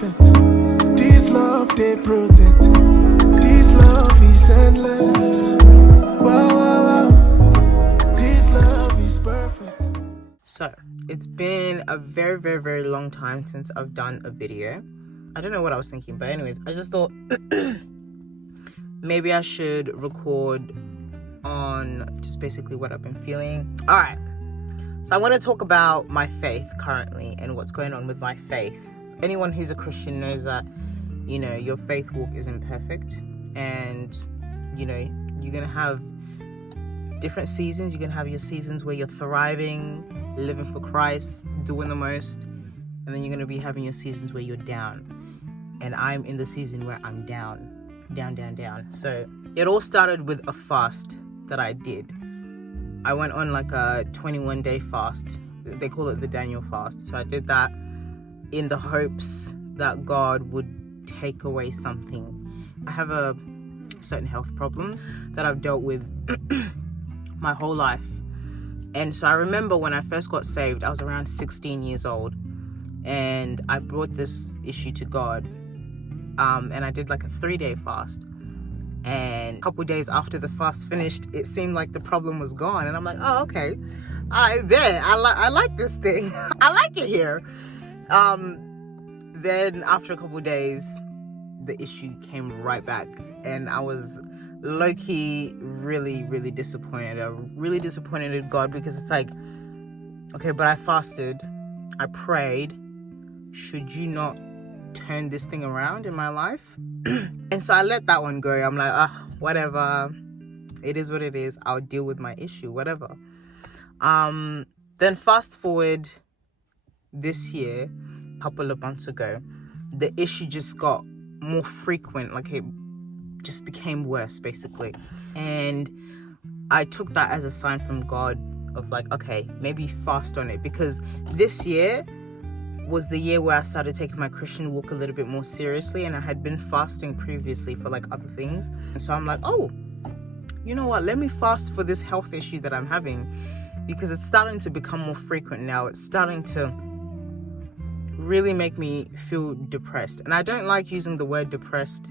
perfect. This love they protect. This love is endless. Wow, wow, wow. This love is perfect. So it's been a very, very, very long time since I've done a video. I don't know what I was thinking, but anyways, I just thought maybe I should record on just basically what I've been feeling. All right. So I want to talk about my faith currently and what's going on with my faith. Anyone who's a Christian knows that, you know, your faith walk isn't perfect, and, you know, you're going to have different seasons. You're going to have your seasons where you're thriving, living for Christ, doing the most, and then you're going to be having your seasons where you're down. And I'm in the season where I'm down. So it all started with a fast that I did. I went on like a 21-day fast. They call it the Daniel fast. So I did that in the hopes that God would take away something. I have a certain health problem that I've dealt with my whole life. And so I remember when I first got saved, I was around 16 years old, and I brought this issue to God. And I did like a 3-day fast. And a couple days after the fast finished, it seemed like the problem was gone. And I'm like, oh, okay. I bet. I like this thing. I like it here. Then after a couple days, the issue came right back. And I was low-key really, really disappointed. I'm really disappointed in God, because it's like, okay, but I fasted. I prayed. Should you not turn this thing around in my life? And so I let that one go. I'm like, whatever, it is what it is. I'll deal with my issue, whatever. Then fast forward this year, a couple of months ago, the issue just got more frequent. Like, it just became worse, basically. And I took that as a sign from God of like, okay, maybe fast on it, because this year was the year where I started taking my Christian walk a little bit more seriously, and I had been fasting previously for like other things. And so I'm like, oh, you know what, let me fast for this health issue that I'm having, because it's starting to become more frequent now. It's starting to really make me feel depressed. And I don't like using the word depressed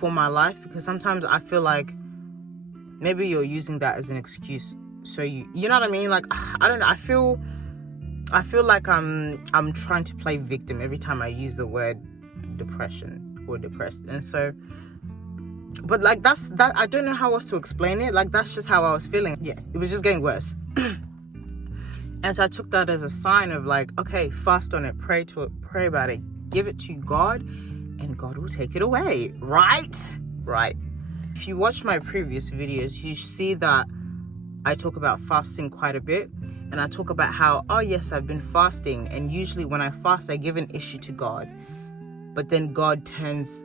for my life, because sometimes I feel like maybe you're using that as an excuse. So you know what I mean? Like, I don't know. I feel like I'm trying to play victim every time I use the word depression or depressed. And so, but like that, I don't know how else to explain it. Like, that's just how I was feeling. Yeah, it was just getting worse. And so I took that as a sign of like, okay, fast on it, pray about it, give it to God, and God will take it away. Right. If you watch my previous videos, you see that I talk about fasting quite a bit. And I talk about how, oh yes, I've been fasting. And usually when I fast, I give an issue to God. But then God turns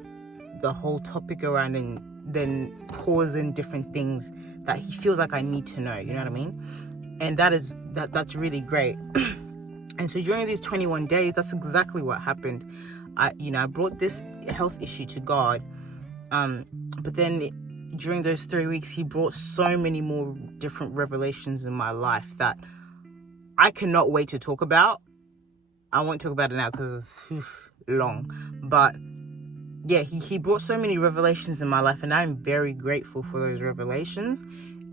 the whole topic around and then pours in different things that he feels like I need to know. You know what I mean? And that's really great. And so during these 21 days, that's exactly what happened. I brought this health issue to God. But then during those 3 weeks, he brought so many more different revelations in my life that I cannot wait to talk about. I won't talk about it now because it's long. But yeah, he brought so many revelations in my life, and I'm very grateful for those revelations.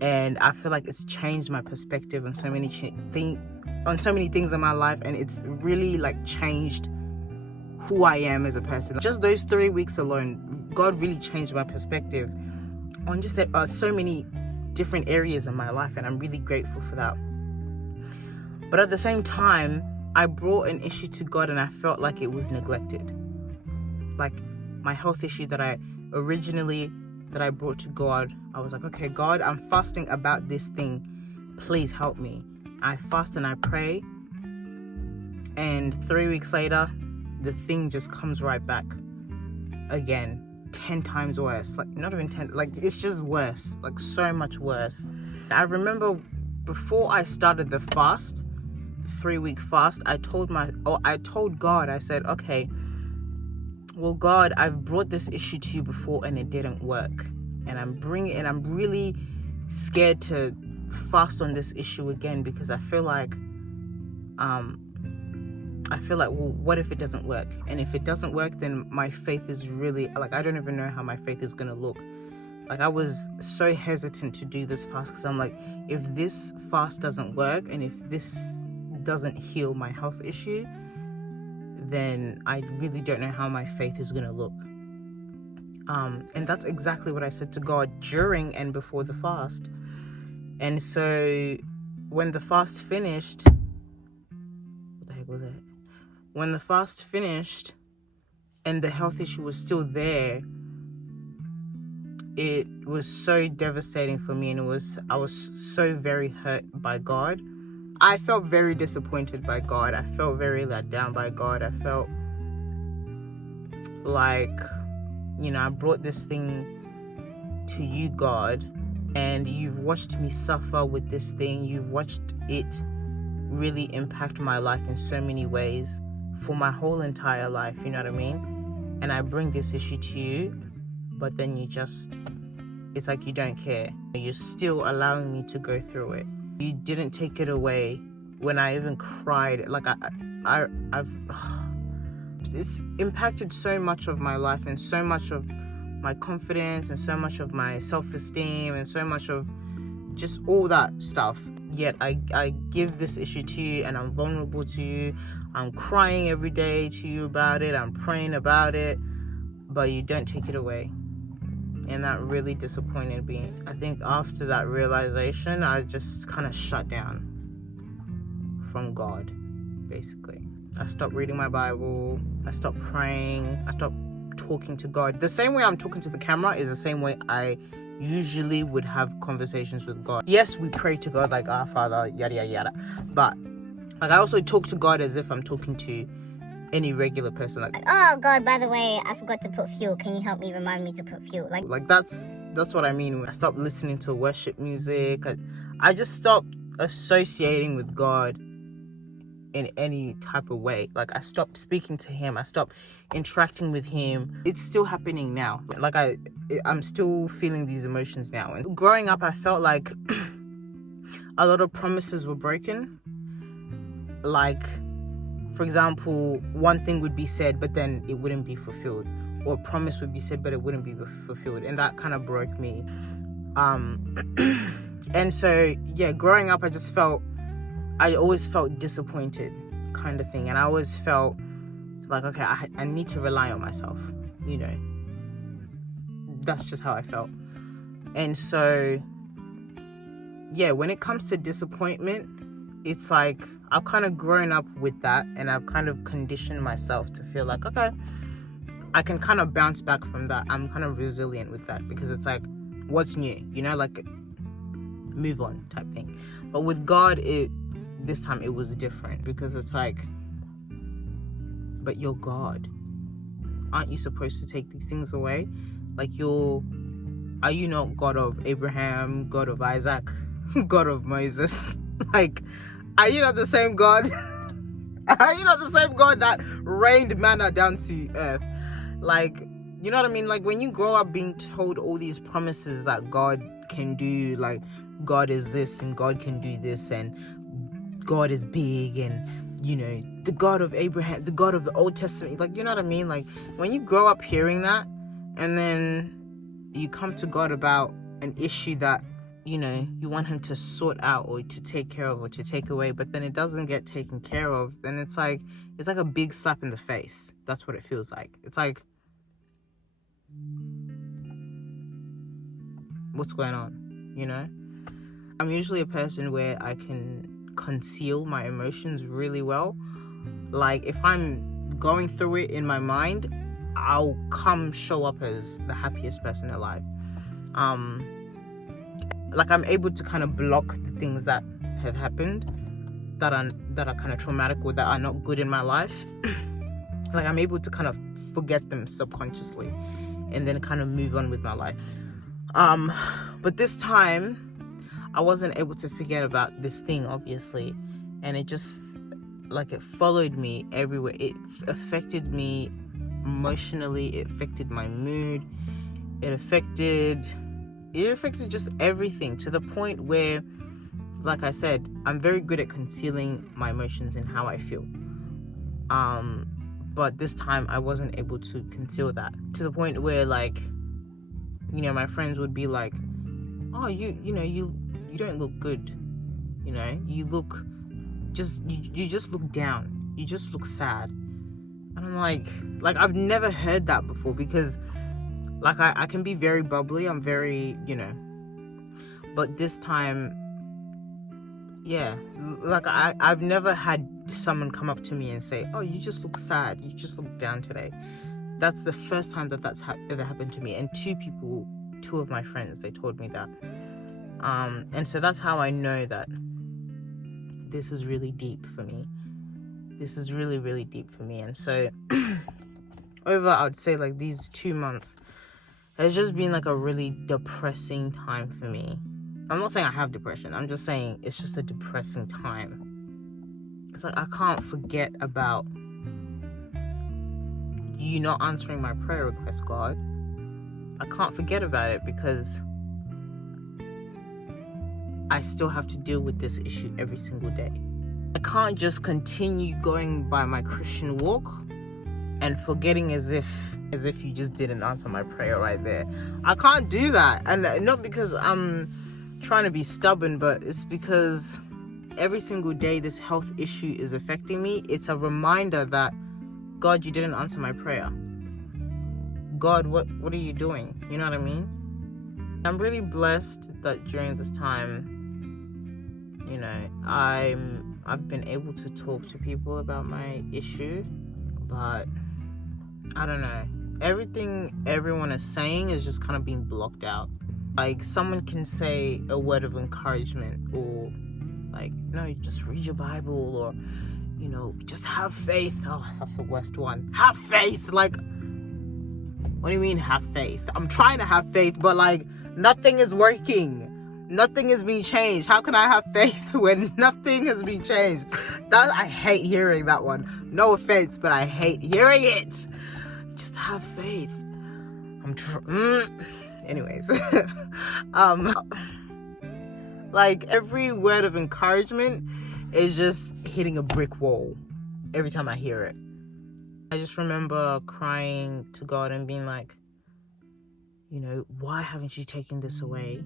And I feel like it's changed my perspective on so many things in my life, and it's really like changed who I am as a person. Just those 3 weeks alone, God really changed my perspective on just so many different areas in my life, and I'm really grateful for that. But at the same time, I brought an issue to God, and I felt like it was neglected. Like my health issue that I brought to God, I was like, okay, God, I'm fasting about this thing. Please help me. I fast and I pray. And 3 weeks later, the thing just comes right back again, 10 times worse. Like, not even 10, like, it's just worse, like so much worse. I remember before I started the fast, 3-week fast, I told God, I said, okay, well, God, I've brought this issue to you before and it didn't work. And I'm really scared to fast on this issue again, because I feel like I feel like, well, what if it doesn't work? And if it doesn't work, then my faith is really, like, I don't even know how my faith is going to look. Like, I was so hesitant to do this fast because I'm like, if this fast doesn't work and if this doesn't heal my health issue, then I really don't know how my faith is going to look. And that's exactly what I said to God during and before the fast. And so when the fast finished, what the heck was it? When the fast finished and the health issue was still there, it was so devastating for me, and I was so very hurt by God. I felt very disappointed by God. I felt very let down by God. I felt like, I brought this thing to you, God, and you've watched me suffer with this thing. You've watched it really impact my life in so many ways for my whole entire life, you know what I mean? And I bring this issue to you, but then it's like you don't care. You're still allowing me to go through it. You didn't take it away when I even cried. Like it's impacted so much of my life and so much of my confidence and so much of my self-esteem and so much of just all that stuff. Yet I give this issue to you, and I'm vulnerable to you. I'm crying every day to you about it. I'm praying about it, but you don't take it away. And that really disappointed me. I think after that realization, I just kind of shut down from God, basically. I stopped reading my Bible. I stopped praying. I stopped talking to God. The same way I'm talking to the camera is the same way I usually would have conversations with God. Yes, we pray to God like our Father, yada yada yada, but like I also talk to God as if I'm talking to any regular person. Like, oh God, by the way, I forgot to put fuel. Can you help me remind me to put fuel? Like that's what I mean. I stopped listening to worship music. I just stopped associating with God in any type of way. Like I stopped speaking to him. I stopped interacting with him. It's still happening now. Like I'm still feeling these emotions now. And growing up, I felt like a lot of promises were broken. Like, for example, one thing would be said, but then it wouldn't be fulfilled. Or a promise would be said, but it wouldn't be fulfilled. And that kind of broke me. And so, yeah, growing up, I always felt disappointed, kind of thing. And I always felt like, okay, I need to rely on myself, That's just how I felt. And so, yeah, when it comes to disappointment, it's like I've kind of grown up with that, and I've kind of conditioned myself to feel like, okay, I can kind of bounce back from that. I'm kind of resilient with that, because it's like, what's new? Like move on type thing. But with God, this time it was different, because it's like, but you're God. Aren't you supposed to take these things away? Like are you not God of Abraham, God of Isaac, God of Moses? Like, are you not the same God? Are you not the same God that rained manna down to earth? Like, you know what I mean? Like, when you grow up being told all these promises that God can do, like, God is this and God can do this and God is big and, the God of Abraham, the God of the Old Testament, like, you know what I mean? Like, when you grow up hearing that and then you come to God about an issue that, you want him to sort out or to take care of or to take away, but then it doesn't get taken care of, then it's like a big slap in the face. That's what it feels like. It's like, what's going on? I'm usually a person where I can conceal my emotions really well. Like, if I'm going through it in my mind, I'll show up as the happiest person alive. Like, I'm able to kind of block the things that have happened that are kind of traumatic or that are not good in my life. Like, I'm able to kind of forget them subconsciously and then kind of move on with my life. But this time I wasn't able to forget about this thing, obviously, and it just, like, it followed me everywhere. It affected me emotionally. It affected my mood. It affected just everything, to the point where, like I said, I'm very good at concealing my emotions and how I feel. But this time I wasn't able to conceal that, to the point where, like, you know, my friends would be like, oh, you don't look good, you know, you look just, you just look down, you just look sad. And I'm like I've never heard that before, because like I can be very bubbly, I'm very, you know, but this time, yeah, like I've never had someone come up to me and say, oh, you just look sad, you just look down today. That's the first time that's ever happened to me. And two of my friends, they told me that. And so that's how I know that this is really deep for me. This is really, really deep for me. And so over, I would say, like, these 2 months, it's just been like a really depressing time for me. I'm not saying I have depression. I'm just saying it's just a depressing time. It's like I can't forget about you not answering my prayer request, God. I can't forget about it, because I still have to deal with this issue every single day. I can't just continue going by my Christian walk and forgetting as if you just didn't answer my prayer right there. I can't do that. And not because I'm trying to be stubborn, but it's because every single day this health issue is affecting me. It's a reminder that, God, you didn't answer my prayer. God, what are you doing? You know what I mean? I'm really blessed that during this time, you know, I've been able to talk to people about my issue, but I don't know. Everything everyone is saying is just kind of being blocked out. Like, someone can say a word of encouragement, or like, no, just read your Bible, or, you know, just have faith. Oh, that's the worst one. Have faith. Like, what do you mean have faith? I'm trying to have faith, but like nothing is working. Nothing is being changed. How can I have faith when nothing has been changed? That, I hate hearing that one. No offense, but I hate hearing it. Just have faith. Anyways. Like, every word of encouragement is just hitting a brick wall every time I hear it. I just remember crying to God and being like, you know, why haven't you taken this away?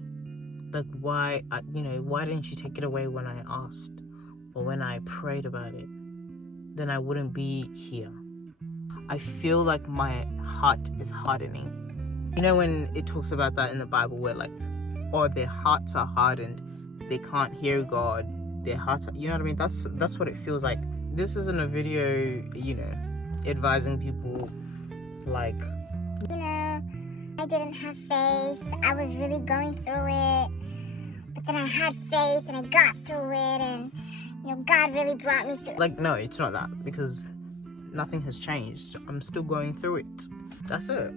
Like, why didn't you take it away when I asked, or when I prayed about it? Then I wouldn't be here. I feel like my heart is hardening. You know, when it talks about that in the Bible, where like, or their hearts are hardened, they can't hear God, their hearts are, you know what I mean? That's what it feels like. This isn't a video, you know, advising people like, You know, I didn't have faith. I was really going through it. But then I had faith and I got through it, and, you know, God really brought me through. Like, no, it's not that, because nothing has changed. I'm still going through it. That's it.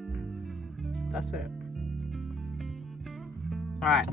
All right.